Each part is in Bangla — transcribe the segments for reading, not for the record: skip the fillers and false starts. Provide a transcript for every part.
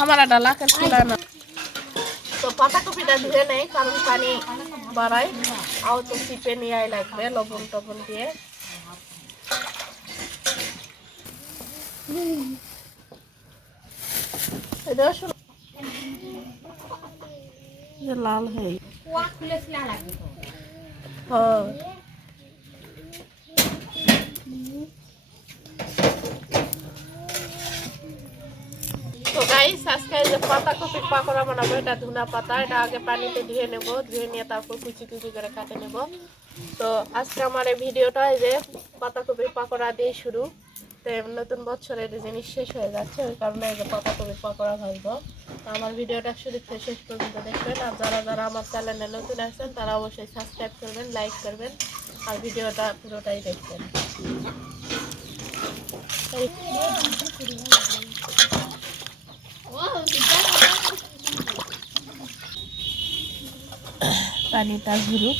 हमारा डाला कर खिलाना तो पाता कपिटा धुए नहीं कारण पानी बाराय आओ तो सिपे नहीं आए লাগবে লবণ টবণ দিয়ে রসুন ये लाल है वो खुले से লাগবে তো हां তো গাইস আজকে যে পাতাকপির পাকোড়া বানাবো এটা ধুনা পাতা এটা আগে পানিতে ধুয়ে নেব ধুয়ে নিয়ে তারপর কুচি কুচি করে কেটে নেব তো আজকে আমার এই ভিডিওটা এই যে পাতাকপির পাকোড়া দিয়ে শুরু তো নতুন বছরের জিনিস শেষ হয়ে যাচ্ছে ওই কারণে এই যে পাতাকপির পাকোড়া ভাজবো তো আমার ভিডিওটা শুরু থেকে শেষ পর্যন্ত দেখবেন আর যারা যারা আমার চ্যানেলে নতুন আছেন তারা অবশ্যই সাবস্ক্রাইব করবেন লাইক করবেন আর ভিডিওটা পুরোটাই দেখবেন পানিটা ঝুরুক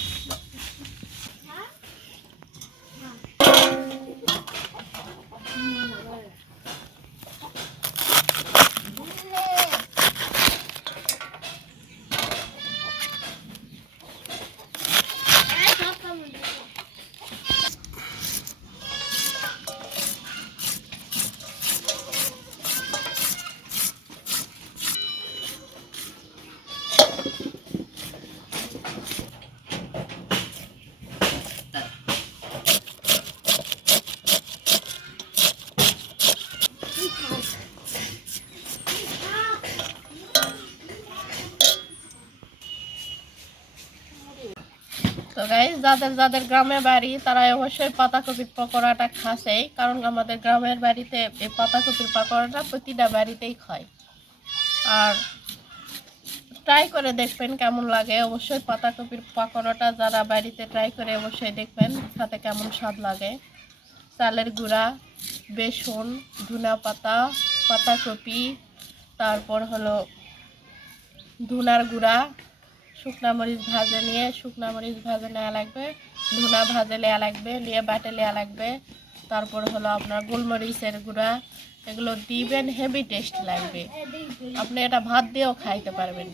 তো গাইস যাদের যাদের গ্রামে বাড়ি তারা অবশ্যই পাতাকপির পকোড়াটা খাসেই কারণ আমাদের গ্রামের বাড়িতে এই পাতাকপির পকোড়াটা প্রতিটা বাড়িতেই খায় আর ট্রাই করে দেখবেন কেমন লাগে অবশ্যই পাতাকপির পকোড়াটা যারা বাড়িতে ট্রাই করে অবশ্যই দেখবেন খেতে কেমন স্বাদ লাগে চালের গুঁড়া বেসন ধনা পাতা পাতাকপি তারপর হলো ধনার গুঁড়া শুকনা মরিচ ভাজে নিয়ে শুকনা মরিচ ভাজে নেওয়া লাগবে ধনা ভাজে নেওয়া লাগবে নিয়ে বাটে নেওয়া লাগবে তারপর হলো আপনার গোলমরিচের গুঁড়া এগুলো দিবেন হেভি টেস্ট লাগবে আপনি এটা ভাত দিয়েও খাইতে পারবেন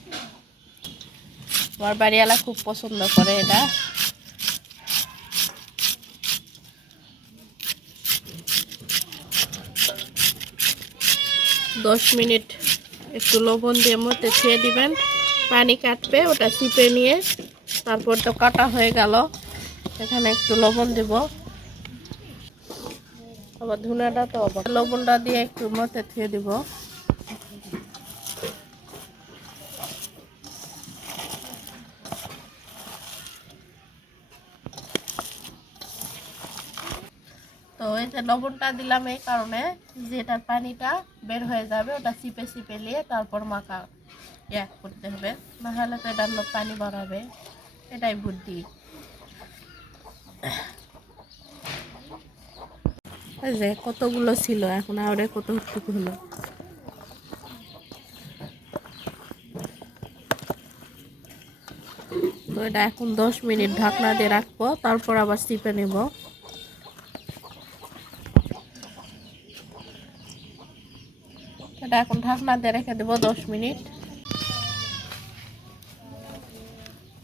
আমার বাড়িওয়ালা খুব পছন্দ করে এটা 10 মিনিট একটু লবণ দিয়ে মধ্যে ছেড়ে দিবেন পানি কাটবে ওটা চিপে নিয়ে তারপর তো কাটা হয়ে গেল এখানে একটু লবণ দেব আবার ধুনাটা তো লবণটা দিয়ে একটু মধ্যে ছেড়ে দিব তো এই যে লবণটা দিলাম এই কারণে যেটা পানিটা বের হয়ে যাবে ওটা চিপে চিপে নিয়ে তারপর মাখা এক করতে হবে না হলে তো এটার পানি বাড়াবে এটাই বুদ্ধি এই যে কতগুলো ছিল এখন আরে কতটুকু হলো তো এটা এখন 10 মিনিট ঢাকনা দিয়ে রাখবো তারপর আবার চিপে নেব এটা এখন ঢাকনা দিয়ে রেখে দেব 10 মিনিট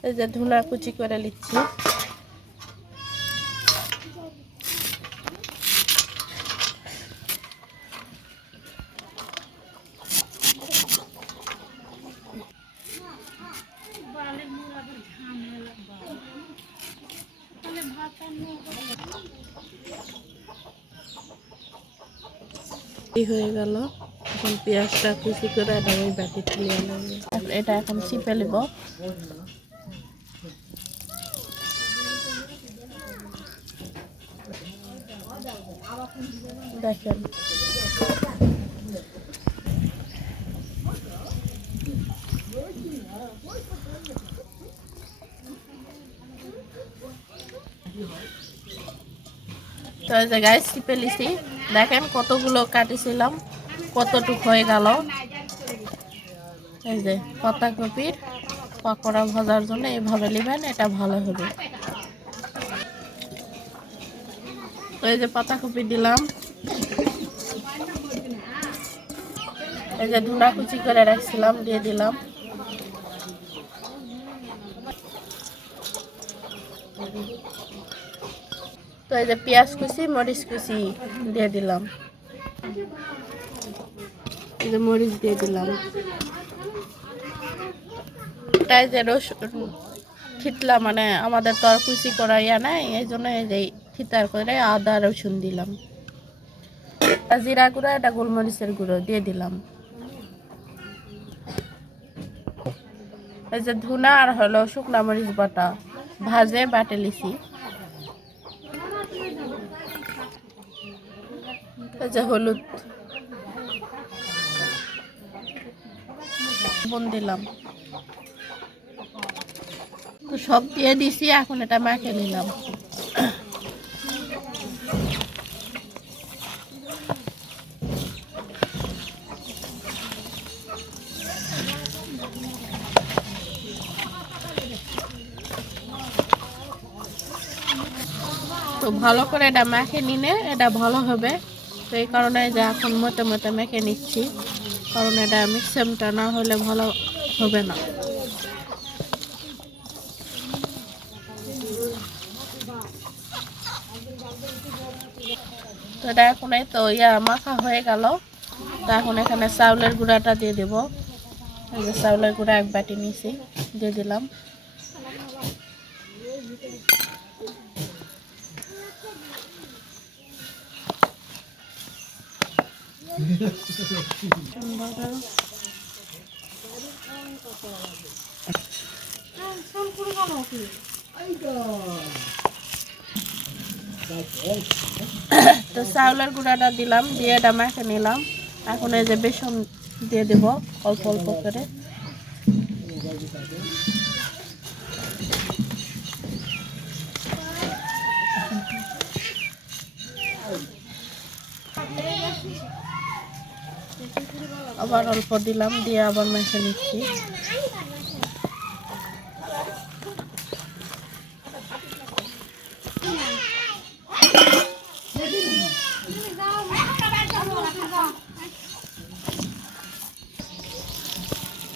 এই যে ধুনা কুচি করে নিচ্ছি হয়ে গেল এখন পেঁয়াজটা কুচি করে ওই বাটিতে নিয়ে নেব এটা এখন চিপে নেব দেখেন তো এই জায়গায় চিপে লিছি দেখেন কতগুলো কাটিছিলাম কতটুকু হয়ে গেল এই যে পাতাকপির পকোড়া ভাজার জন্য এইভাবে নেবেন এটা ভালো হবে তো এই যে পাতাকপি দিলাম, এই যে ধুনা কুচি করে রাখছিলাম দিয়ে দিলাম, তো এই যে পেঁয়াজ কুচি মরিচ কুচি দিয়ে দিলাম, এই যে মরিচ দিয়ে দিলাম, তাই যে রসুন থিতলা মানে আমাদের তো আর কুচি করা ইয়া নাই, এই জন্য এই যে থিতার করে আদা রসুন দিলাম, জিরা গুঁড়া এটা গোলমরিচের গুঁড়ো দিয়ে দিলাম, এই যে ধুনা আর হলো শুকনা মরিচ বাটা ভাজে বাটে লিছি, এই যে হলুদ লবণ দিলাম, তো সব দিয়ে দিছি। এখন এটা মাখে নিলাম, তো ভালো করে এটা মেখে নিলে এটা ভালো হবে। তো এই কারণে যে এখন মতে মতে মেখে নিচ্ছি, কারণ এটা মিক্সারটা না হলে ভালো হবে না। তো এটা এখন এই তো মাখা হয়ে গেল। তো এখন এখানে চাউলের গুঁড়াটা দিয়ে দেবো, এই যে চাউলের গুঁড়া এক বাটি নিয়েছি দিয়ে দিলাম, তো চাউলের গুঁড়াটা দিলাম, দিয়ে এটা মাখে নিলাম। এখন এই যে বেসন দিয়ে দেব অল্প অল্প করে, আবার অল্প দিলাম, দিয়ে আবার মেখে নিচ্ছি।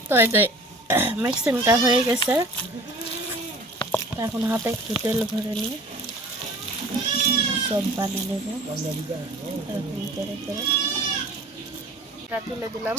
তো এই যে মিক্সিংটা হয়ে গেছে, এখন হাতে একটু তেল ভরে নিয়ে সব বানিয়ে নেব। এটা তুলে দিলাম,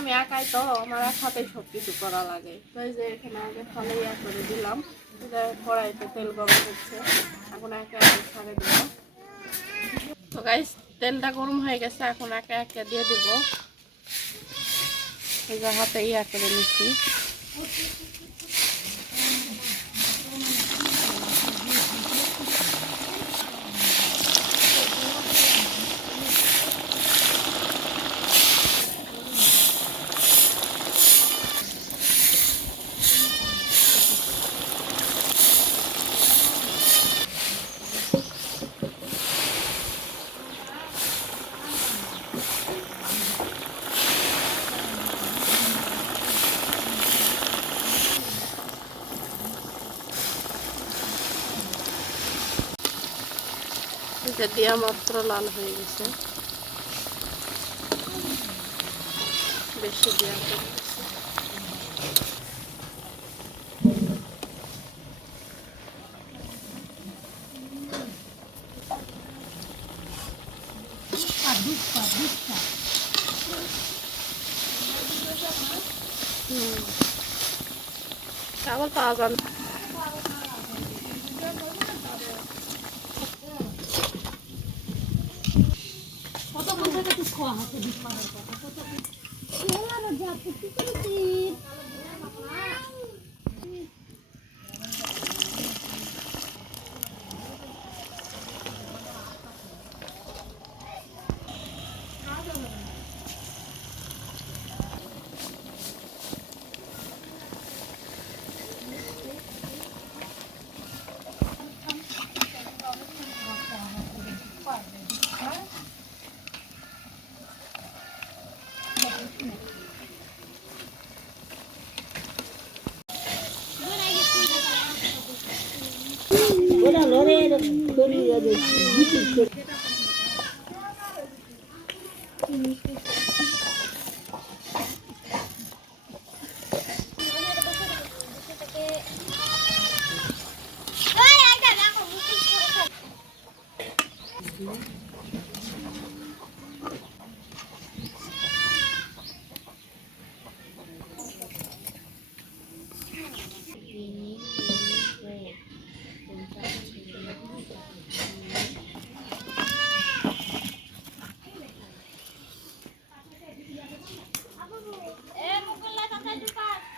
আমি একাই তো, আমার এক হাতে সব কিছু করা লাগে। তো এই যে এখানে আগে ফলে করে দিলাম, কড়াইতে তেল গরম হচ্ছে, এখন একে একে ছাড়ে দিব। তো গাইস তেলটা গরম হয়ে গেছে, এখন একে একে দিয়ে দিব। এই যে হাতে করে নিচ্ছি, দেওয়া মাত্র লাল হয়ে গেছে, বেশি দেওয়া হয়ে গেছে। চাवল পাওয়া যান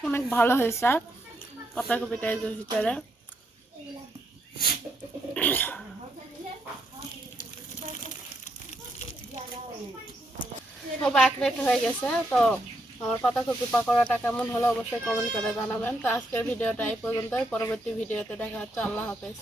অনেক ভালো হয়েছে পাতাকপিটা এই যে ভিতরে সব এক রেট হয়ে গেছে। তো আমার পাতাকপি পাকোড়াটা কেমন হলো অবশ্যই কমেন্ট করে জানাবেন। তো আজকের ভিডিওটা এই পর্যন্তই, পরবর্তী ভিডিওতে দেখা হচ্ছে। আল্লাহ হাফেজ।